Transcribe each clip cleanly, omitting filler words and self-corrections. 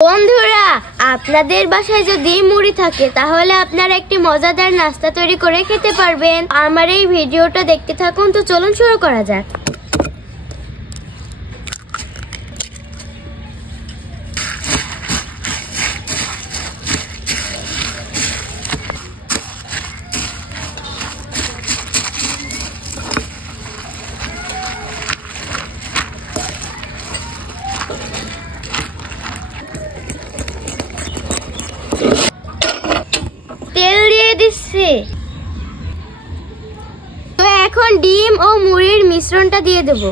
বন্ধুরা, আপনাদের বাসায় যদি মুড়ি থাকে তাহলে আপনারা একটি মজাদার নাস্তা তৈরি করে খেতে পারবেন। আমার এই ভিডিওটা দেখতে থাকুন। তো চলুন শুরু করা যাক। তেল দিয়ে দিচ্ছি। তো এখন ডিম ও মুড়ির মিশ্রণটা দিয়ে দেব।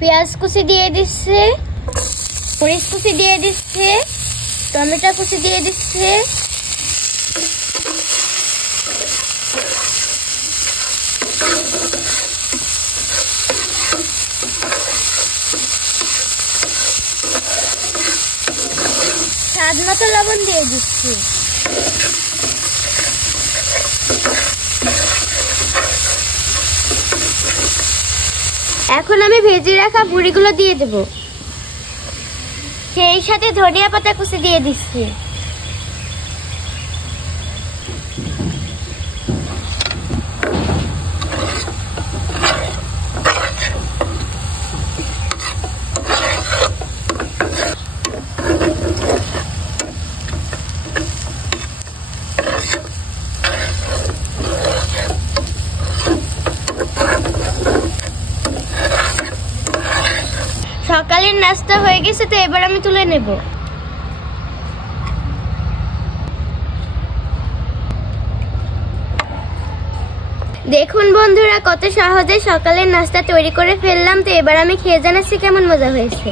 পেঁয়াজ কুচি দিয়ে দিচ্ছে, মরিচ কুচি দিয়ে দিচ্ছে, টমেটো কুচি দিয়ে দিচ্ছে, স্বাদ মতো লবণ দিয়ে দিচ্ছি। এখন আমি ভেজে রাখা মুড়িগুলো দিয়ে দেব। সেই সাথে ধনিয়া পাতা কুচি দিয়ে দিচ্ছি। সকালের নাস্তা হয়ে গেছে, তো এবার আমি তুলে নেব। দেখুন বন্ধুরা, কত সহজে সকালের নাস্তা তৈরি করে ফেললাম। তো এবার আমি খেয়ে জানাচ্ছি কেমন মজা হয়েছে।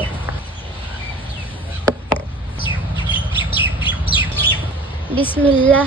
বিসমিল্লাহ।